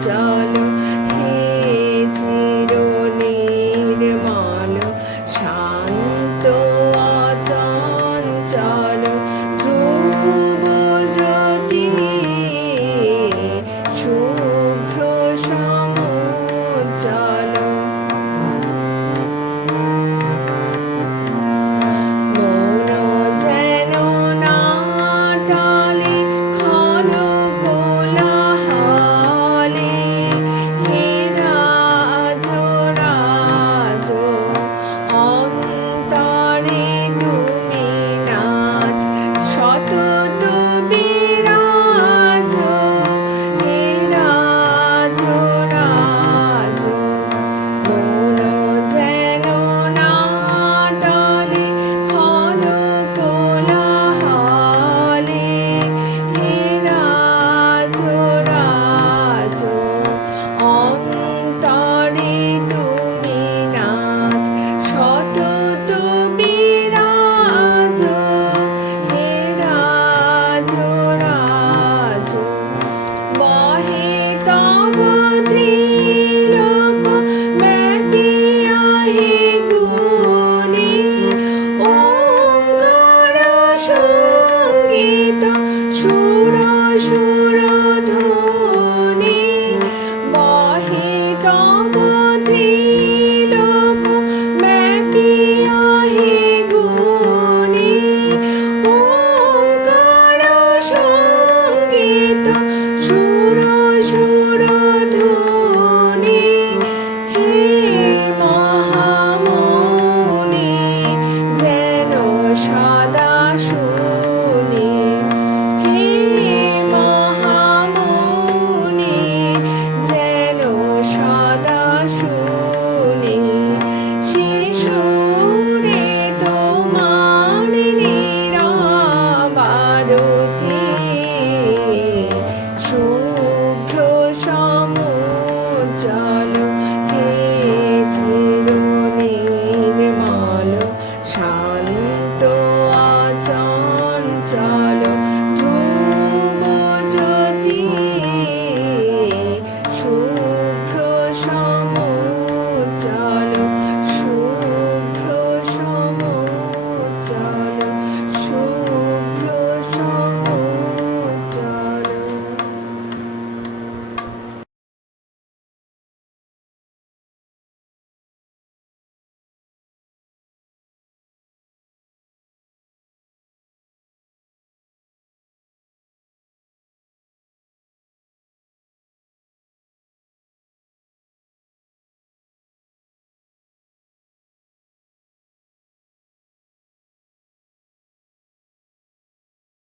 onde olho. সংগীত সুর সুর